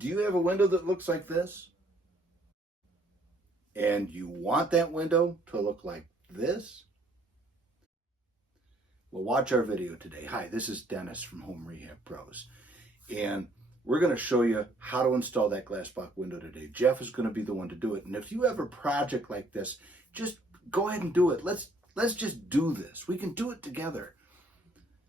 Do you have a window that looks like this? And you want that window to look like this? Well, watch our video today. Hi, this is Dennis from Home Rehab Pros. And we're going to show you how to install that glass block window today. Jeff is going to be the one to do it. And if you have a project like this, just go ahead and do it. Let's just do this. We can do it together.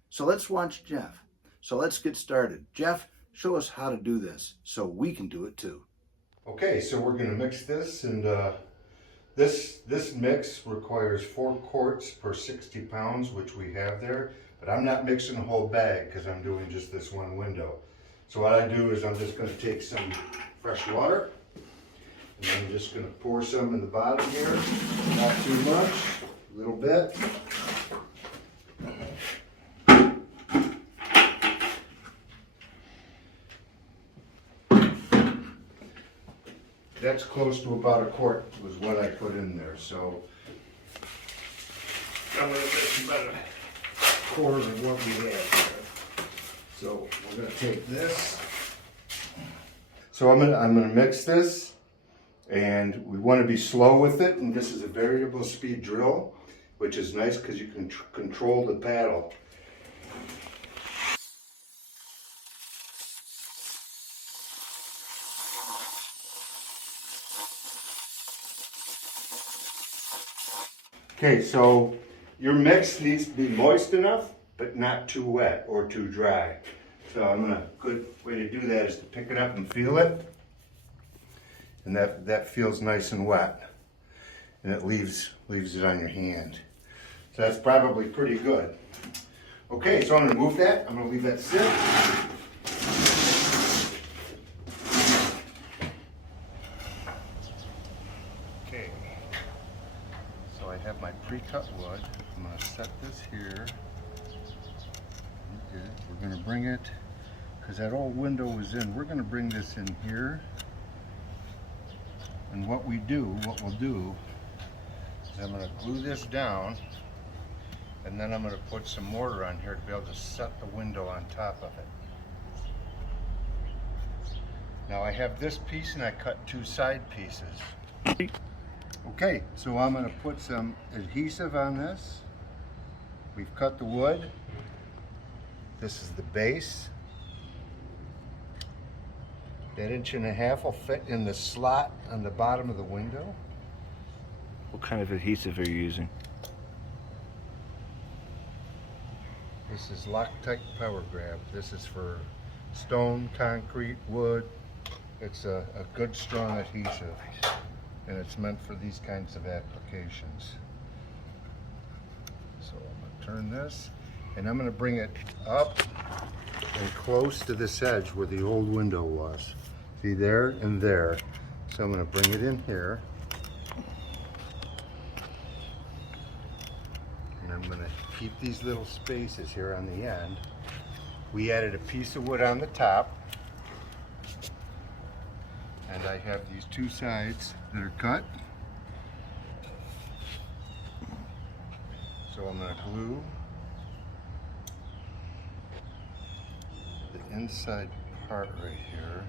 So let's watch Jeff. So let's get started. Jeff, show us how to do this so we can do it too. Okay, so we're going to mix this, and this mix requires 4 quarts per 60 pounds, which we have there. But I'm not mixing a whole bag because I'm doing just this one window. So what I do is I'm just going to take some fresh water, and I'm just going to pour some in the bottom here. Not too much, a little bit. That's close to about a quart was what I put in there. So a little bit about a quarter of what we have there. So we're going to take this. So I'm gonna mix this, and we want to be slow with it. And this is a variable speed drill, which is nice because you can control the paddle. Okay, so your mix needs to be moist enough, but not too wet or too dry. So a good way to do that is to pick it up and feel it. And that feels nice and wet. And it leaves it on your hand. So that's probably pretty good. Okay, so I'm gonna move that. I'm gonna leave that sit. Okay. So I have my pre-cut wood. I'm going to set this here. Okay. We're going to bring it, because that old window was in, we're going to bring this in here. And what we'll do is I'm going to glue this down, and then I'm going to put some mortar on here to be able to set the window on top of it. Now I have this piece, and I cut 2 side pieces. Okay, so I'm going to put some adhesive on this. We've cut the wood. This is the base. That 1.5 inch will fit in the slot on the bottom of the window. What kind of adhesive are you using? This is Loctite Power Grab. This is for stone, concrete, wood. It's a good strong adhesive. And it's meant for these kinds of applications. So I'm going to turn this, and I'm going to bring it up and close to this edge where the old window was. See, there and there. So I'm going to bring it in here. And I'm going to keep these little spaces here on the end. We added a piece of wood on the top. And I have these 2 sides that are cut. So I'm going to glue the inside part right here,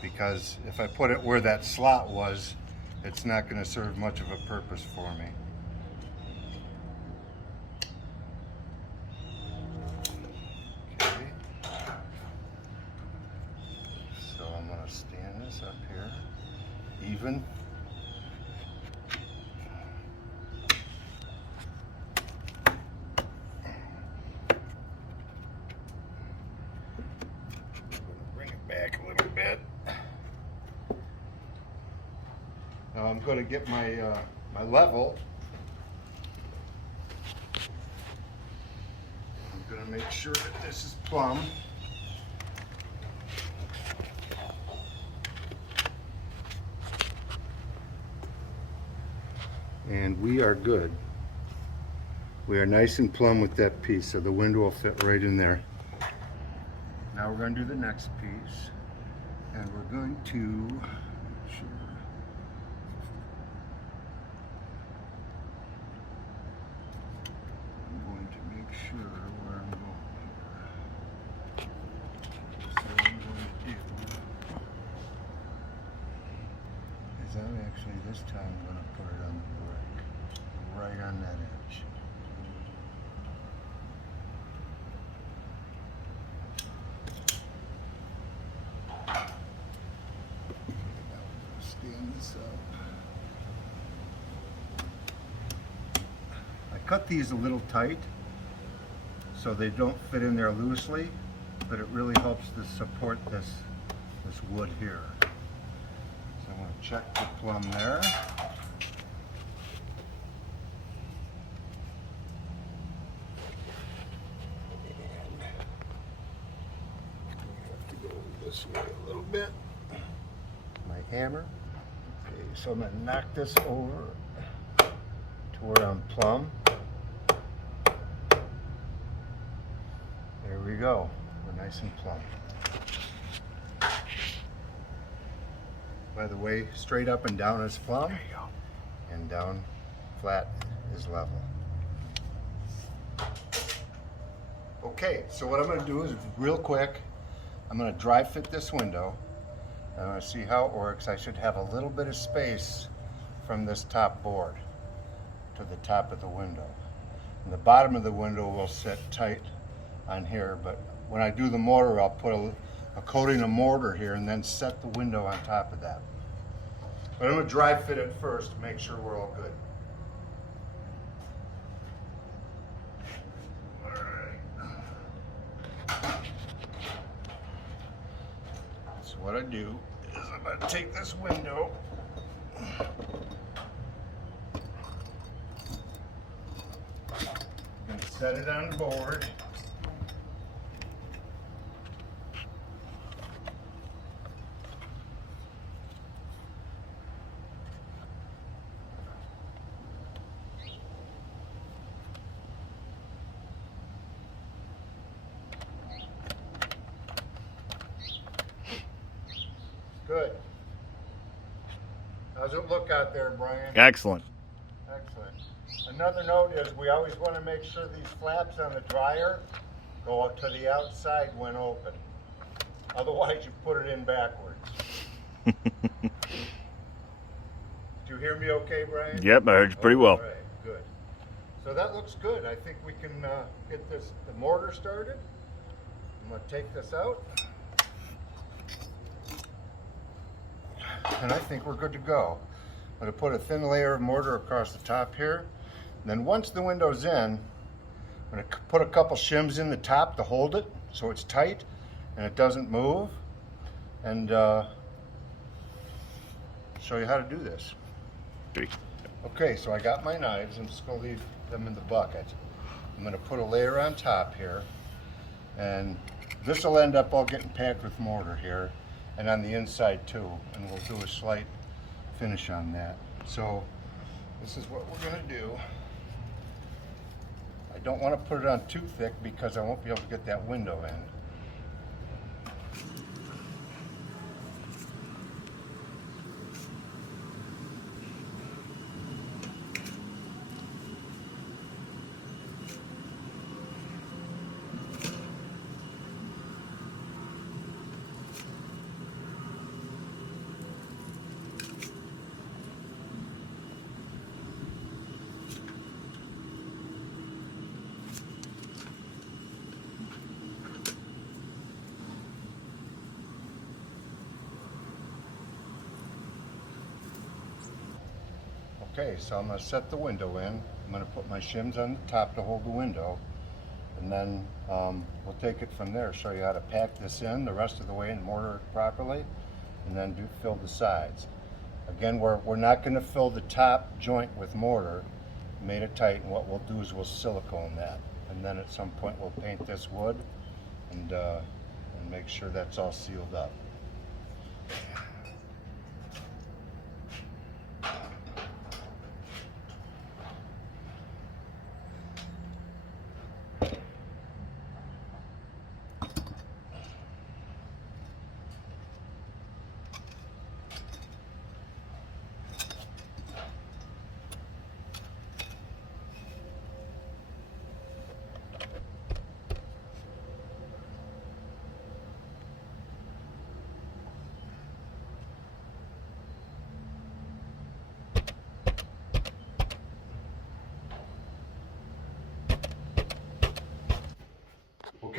because if I put it where that slot was, it's not going to serve much of a purpose for me. Okay. So I'm going to stand this up here, even. Bring it back a little bit. Now I'm going to get my my level. I'm going to make sure that this is plumb. And we are good. We are nice and plumb with that piece, so the window will fit right in there. Now we're going to do the next piece, and we're going to make sure where I'm going here. So what I'm going to do Actually, this time I'm going to put it on the brick, right on that edge. Stand this up. I cut these a little tight so they don't fit in there loosely, but it really helps to support this wood here. So I'm going to check the plumb there. This way a little bit. My hammer. Okay, so I'm going to knock this over to where I'm plumb. There we go. We're nice and plumb. By the way, straight up and down is plumb. There you go. And down flat is level. Okay, so what I'm going to do is real quick, I'm going to dry fit this window. I'm going to see how it works. I should have a little bit of space from this top board to the top of the window. And the bottom of the window will sit tight on here, but when I do the mortar, I'll put a coating of mortar here and then set the window on top of that. But I'm going to dry fit it first to make sure we're all good. So what I do is I'm going to take this window, I'm going to set it on the board. Good. How's it look out there, Brian? Excellent. Excellent. Another note is we always want to make sure these flaps on the dryer go out to the outside when open. Otherwise, you put it in backwards. Did you hear me okay, Brian? Yep, I heard you pretty well. All right, good. So that looks good. I think we can get the mortar started. I'm going to take this out. And I think we're good to go. I'm going to put a thin layer of mortar across the top here. And then once the window's in, I'm going to put a couple shims in the top to hold it so it's tight and it doesn't move. And show you how to do this. Okay, so I got my knives. I'm just going to leave them in the bucket. I'm going to put a layer on top here. And this will end up all getting packed with mortar here. And on the inside too, and we'll do a slight finish on that. So this is what we're going to do. I don't want to put it on too thick because I won't be able to get that window in. Okay, so I'm going to set the window in. I'm going to put my shims on the top to hold the window. And then we'll take it from there, show you how to pack this in the rest of the way and mortar it properly. And then fill the sides. Again, we're not going to fill the top joint with mortar. Made it tight, and what we'll do is we'll silicone that. And then at some point we'll paint this wood and make sure that's all sealed up.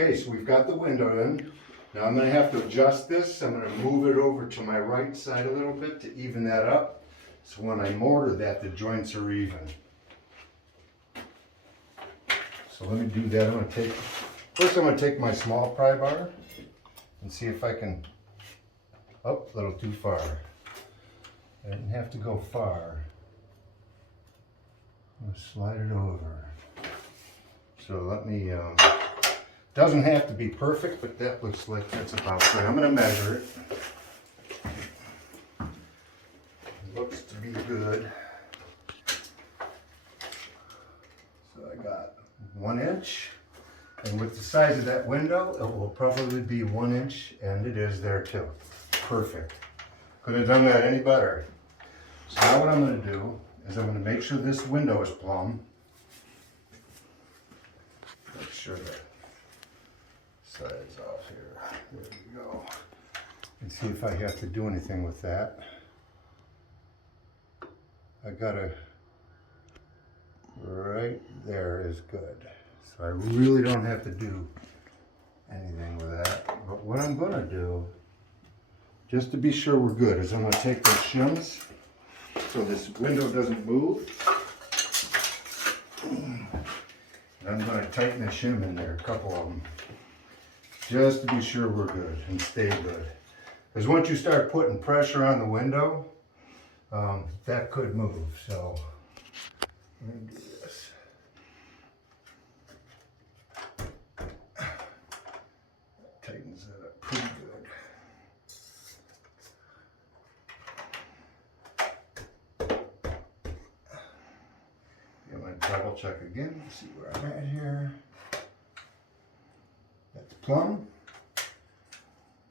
Okay, so we've got the window in. Now I'm going to have to adjust this. I'm going to move it over to my right side a little bit to even that up. So when I mortar that, the joints are even. So let me do that. First I'm going to take my small pry bar and see if I can, oh, a little too far. I didn't have to go far. I'm going to slide it over. So let me, doesn't have to be perfect, but that looks like that's about good. I'm going to measure it. It looks to be good. So I got 1 inch. And with the size of that window, it will probably be 1 inch, and it is there too. Perfect. Could have done that any better. So now what I'm going to do is I'm going to make sure this window is plumb. Make sure that side's off here. There we go. And see if I have to do anything with that. I gotta, right there is good. So I really don't have to do anything with that. But what I'm gonna do, just to be sure we're good, is I'm gonna take those shims so this window doesn't move. And I'm gonna tighten the shim in there, a couple of them, just to be sure we're good and stay good. Because once you start putting pressure on the window, that could move. So let me do this. That tightens it up pretty good. I'm going to double check again, see where I'm at here. That's plumb.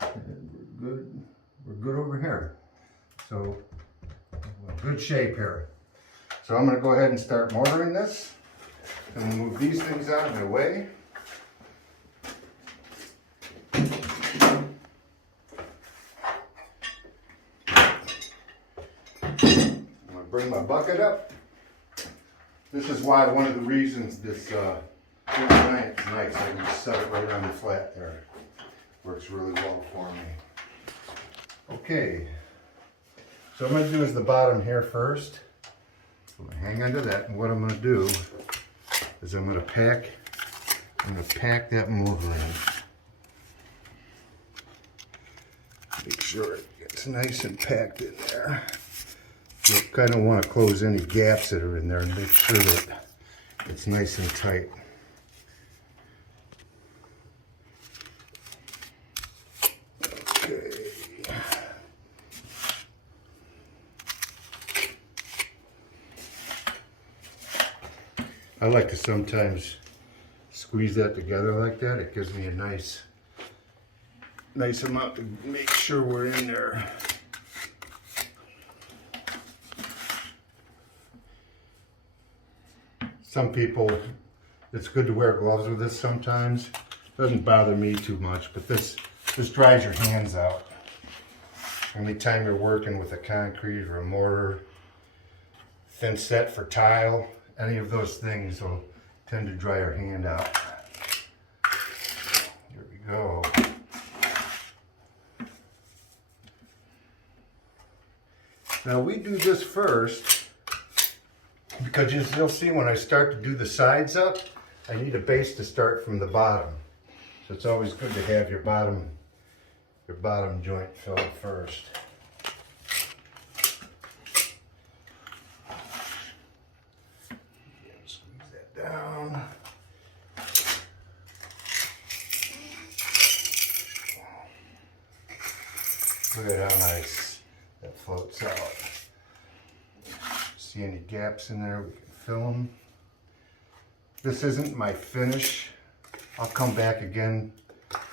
And we're good. We're good over here. So we're in good shape here. So I'm going to go ahead and start mortaring this. And move these things out of my way. I'm going to bring my bucket up. This is why one of the reasons this giant is nice. I can just set it right on the flat there. Works really well for me. Okay, so what I'm going to do is the bottom here first. I'm going to hang onto that, and what I'm going to do is I'm going to pack that mortar in. Make sure it gets nice and packed in there. You kind of want to close any gaps that are in there and make sure that it's nice and tight. Okay. I like to sometimes squeeze that together like that. It gives me a nice amount to make sure we're in there. Some people, it's good to wear gloves with this sometimes. Doesn't bother me too much, but this dries your hands out. Anytime you're working with a concrete or a mortar, thin set for tile, any of those things will tend to dry your hand out. Here we go. Now we do this first because you'll see when I start to do the sides up, I need a base to start from the bottom. So it's always good to have your bottom joint filled first. Squeeze that down. Look at how nice that floats out. See any gaps in there, we can fill them. This isn't my finish. I'll come back again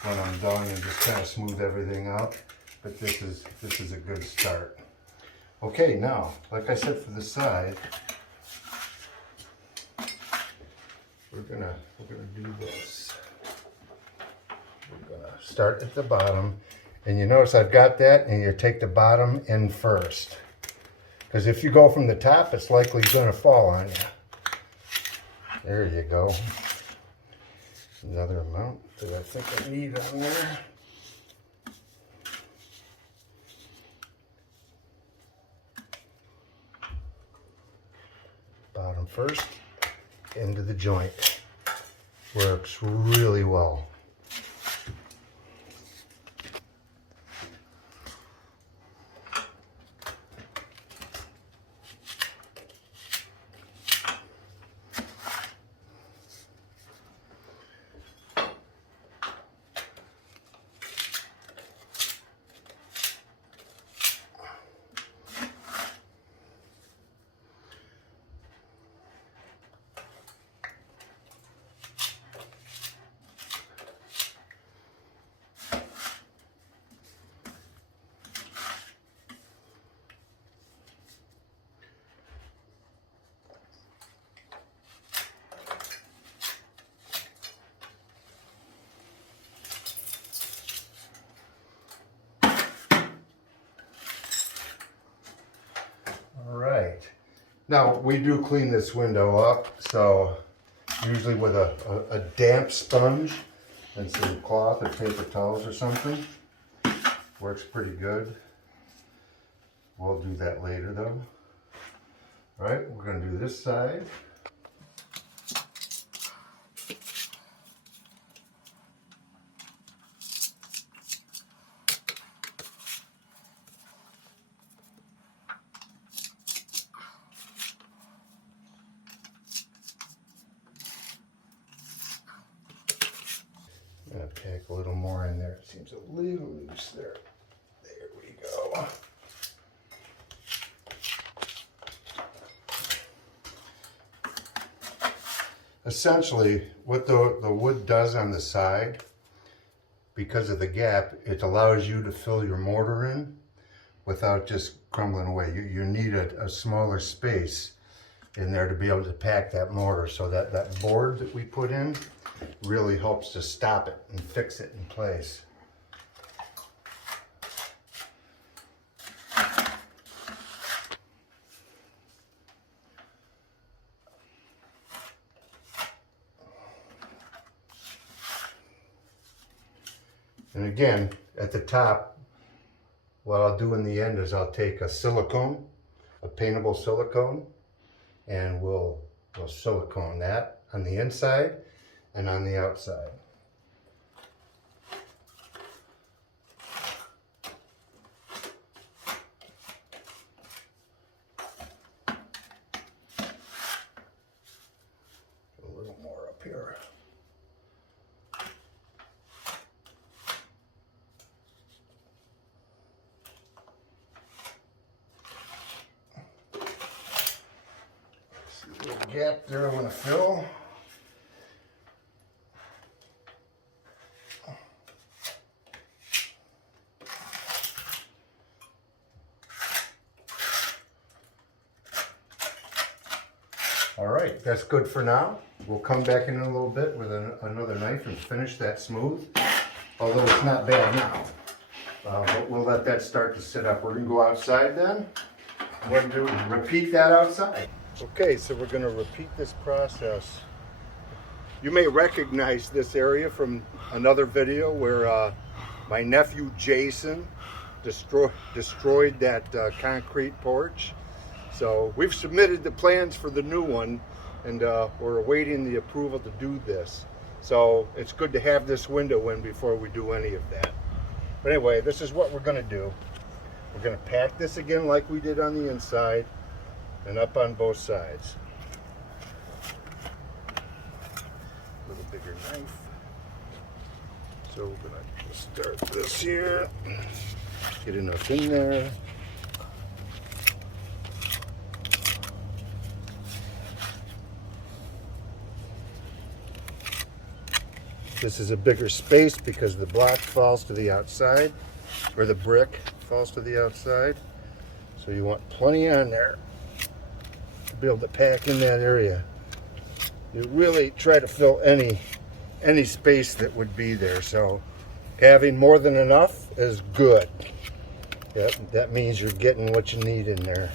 when I'm done and just kind of smooth everything out. But this is a good start. Okay, now, like I said for the side, we're gonna do this. We're gonna start at the bottom, and you notice I've got that, and you take the bottom in first. Because if you go from the top, it's likely going to fall on you. There you go. Another amount that I think I need on there. Bottom first, into the joint. Works really well. Now, we do clean this window up, so usually with a damp sponge and some cloth or paper towels or something. Works pretty good. We'll do that later though. All right, we're going to do this side. I'm going to pack a little more in there. It seems a little loose there. There we go. Essentially, what the wood does on the side, because of the gap, it allows you to fill your mortar in without just crumbling away. You need a smaller space in there to be able to pack that mortar, so that board that we put in really helps to stop it and fix it in place. And again, at the top, what I'll do in the end is I'll take a silicone, a paintable silicone, and we'll silicone that on the inside and on the outside. A little more up here. See a little gap there I want to fill. All right, that's good for now. We'll come back in a little bit with another knife and finish that smooth, although it's not bad now. But we'll let that start to sit up. We're gonna go outside then. We're gonna do repeat that outside. Okay, so we're gonna repeat this process. You may recognize this area from another video where my nephew Jason destroyed that concrete porch. So we've submitted the plans for the new one, and we're awaiting the approval to do this. So it's good to have this window in before we do any of that. But anyway, this is what we're gonna do. We're gonna pack this again like we did on the inside and up on both sides. A little bigger knife. So we're gonna start this here. Get enough in there. This is a bigger space because the block falls to the outside, or the brick falls to the outside. So you want plenty on there to be able to pack in that area. You really try to fill any space that would be there. So having more than enough is good. That means you're getting what you need in there.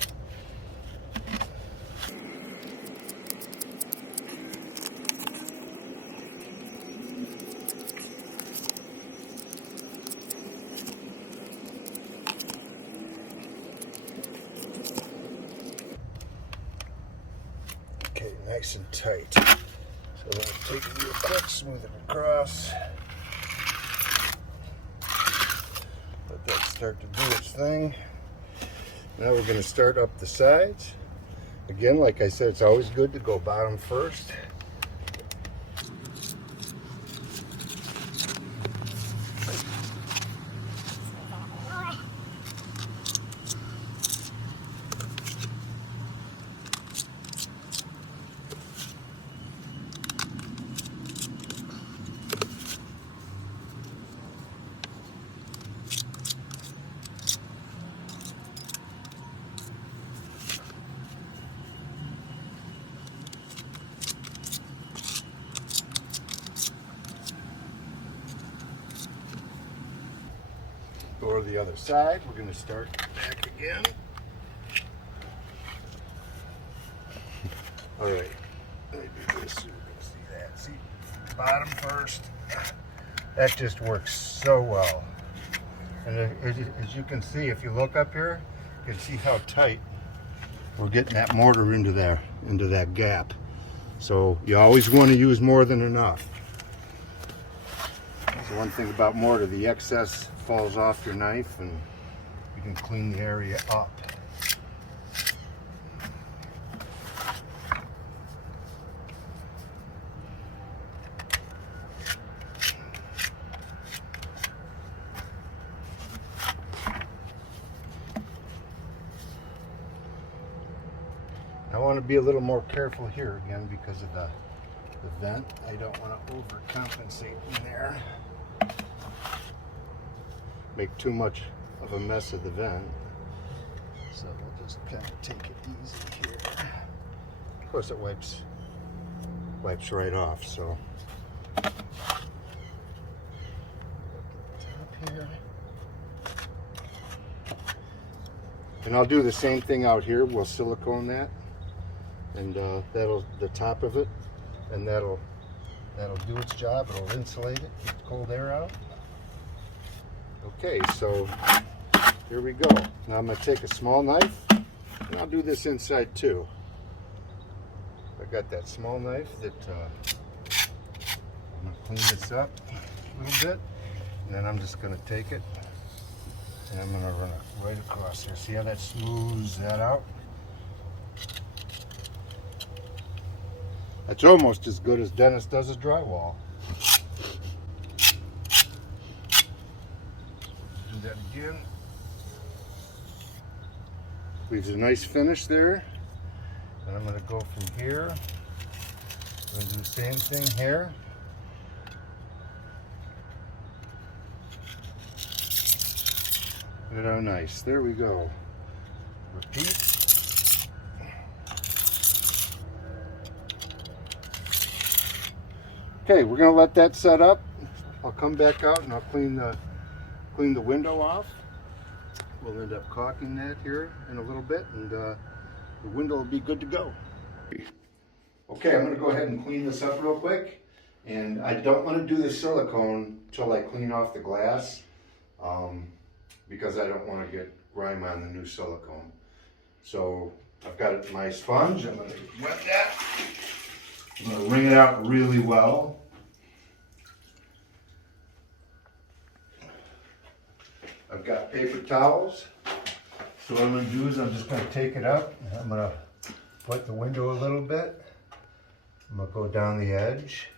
nice and tight. So I'm going to take it real quick, smooth it across. Let that start to do its thing. Now we're going to start up the sides. Again, like I said, it's always good to go bottom first. Go to the other side. We're going to start back again. All right. Let me do this so you can see that. See, bottom first. That just works so well. And as you can see, if you look up here, you can see how tight we're getting that mortar into there, into that gap. So you always want to use more than enough. So one thing about mortar, the excess falls off your knife and you can clean the area up. I want to be a little more careful here again because of the vent. I don't want to overcompensate in there. Make too much of a mess of the vent. So we'll just kind of take it easy here. Of course it wipes right off, so. Top here. And I'll do the same thing out here. We'll silicone that. And that'll, the top of it, and that'll do its job. It'll insulate it, get the cold air out. Okay, so here we go. Now I'm going to take a small knife, and I'll do this inside too. I got that small knife that I'm going to clean this up a little bit, and then I'm just going to take it, and I'm going to run it right across there. See how that smooths that out? That's almost as good as Dennis does his drywall. Do that again. Leaves a nice finish there. And I'm going to go from here. I'm going to do the same thing here. Look at how nice. There we go. Repeat. Okay, we're going to let that set up. I'll come back out and I'll clean the window off. We'll end up caulking that here in a little bit, and the window will be good to go. Okay, I'm going to go ahead and clean this up real quick. And I don't want to do the silicone until I clean off the glass, because I don't want to get grime on the new silicone. So I've got my sponge. I'm going to wet that. I'm going to wring it out really well. I've got paper towels. So what I'm going to do is I'm just going to take it up and I'm going to wet the window a little bit. I'm going to go down the edge.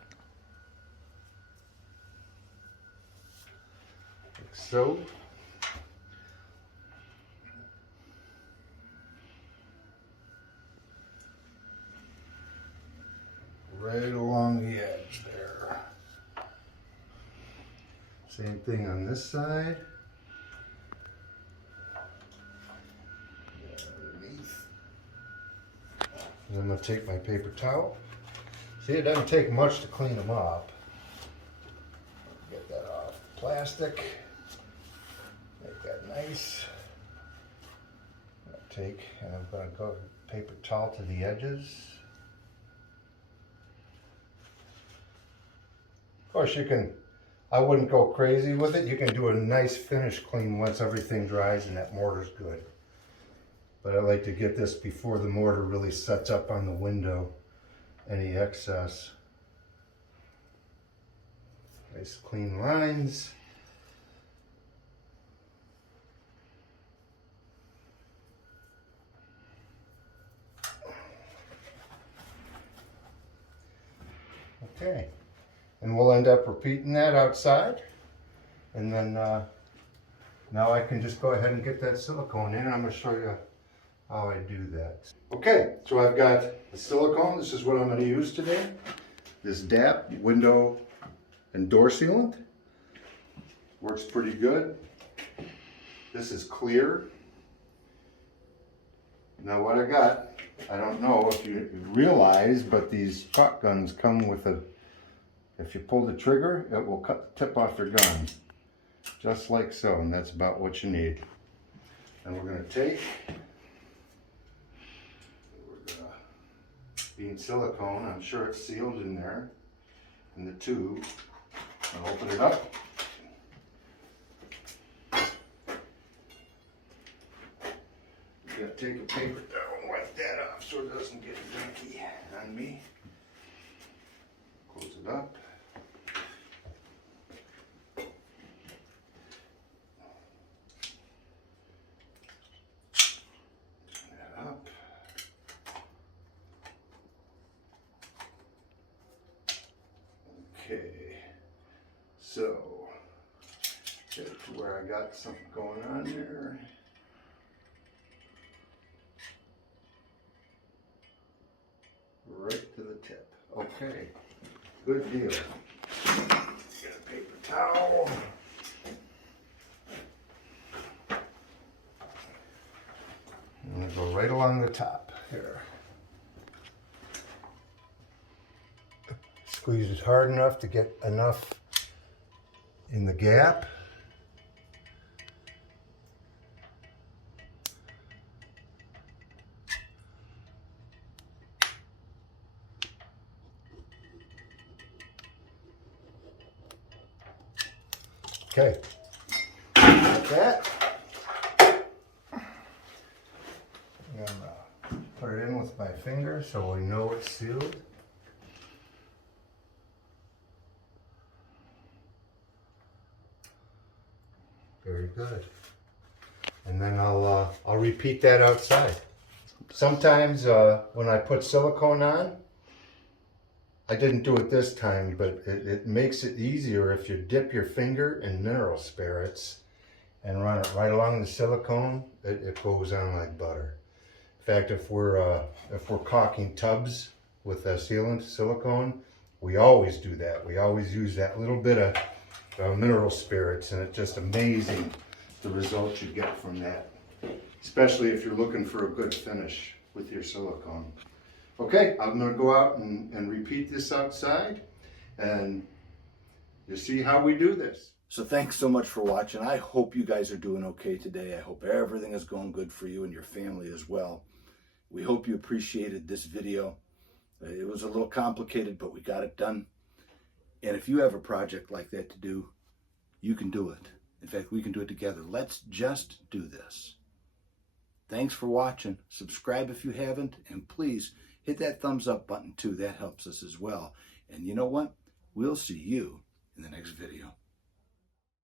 Like so. Right along the edge there. Same thing on this side. Underneath. And I'm going to take my paper towel. See, it doesn't take much to clean them up. Get that off plastic. Make that nice. I'm going to go paper towel to the edges. Of course, you can, I wouldn't go crazy with it. You can do a nice finish clean once everything dries and that mortar's good. But I like to get this before the mortar really sets up on the window. any excess. Nice clean lines. Okay, and we'll end up repeating that outside, and then now I can just go ahead and get that silicone in, and I'm going to show you how I do that. Okay, so I've got the silicone. This is what I'm going to use today. This DAP window and door sealant works pretty good. This is clear. Now what I got, I don't know if you realize, but these shotguns come with a, if you pull the trigger, it will cut the tip off your gun. Just like so, and that's about what you need. And we're going to take, being silicone, I'm sure it's sealed in there, in the tube. I'll open it up. You gotta take a paper towel and wipe that off so it doesn't get dirty on me. Close it up. Turn that up. Okay, so get it to where I got something going on there. Right to the tip. Okay, good deal. Get a paper towel. I'm going to go right along the top here. Squeeze it hard enough to get enough in the gap. Okay, like that. I'm gonna put it in with my finger so we know it's sealed. Very good. And then I'll repeat that outside. Sometimes when I put silicone on, I didn't do it this time, but it makes it easier if you dip your finger in mineral spirits and run it right along the silicone. It goes on like butter. In fact, if we're caulking tubs with sealant silicone, we always do that. We always use that little bit of mineral spirits, and it's just amazing the results you get from that, especially if you're looking for a good finish with your silicone. Okay, I'm going to go out and repeat this outside, and you see how we do this. So thanks so much for watching. I hope you guys are doing okay today. I hope everything is going good for you and your family as well. We hope you appreciated this video. It was a little complicated, but we got it done. And if you have a project like that to do, you can do it. In fact, we can do it together. Let's just do this. Thanks for watching. Subscribe if you haven't, and please hit that thumbs up button too. That helps us as well. And you know what? We'll see you in the next video.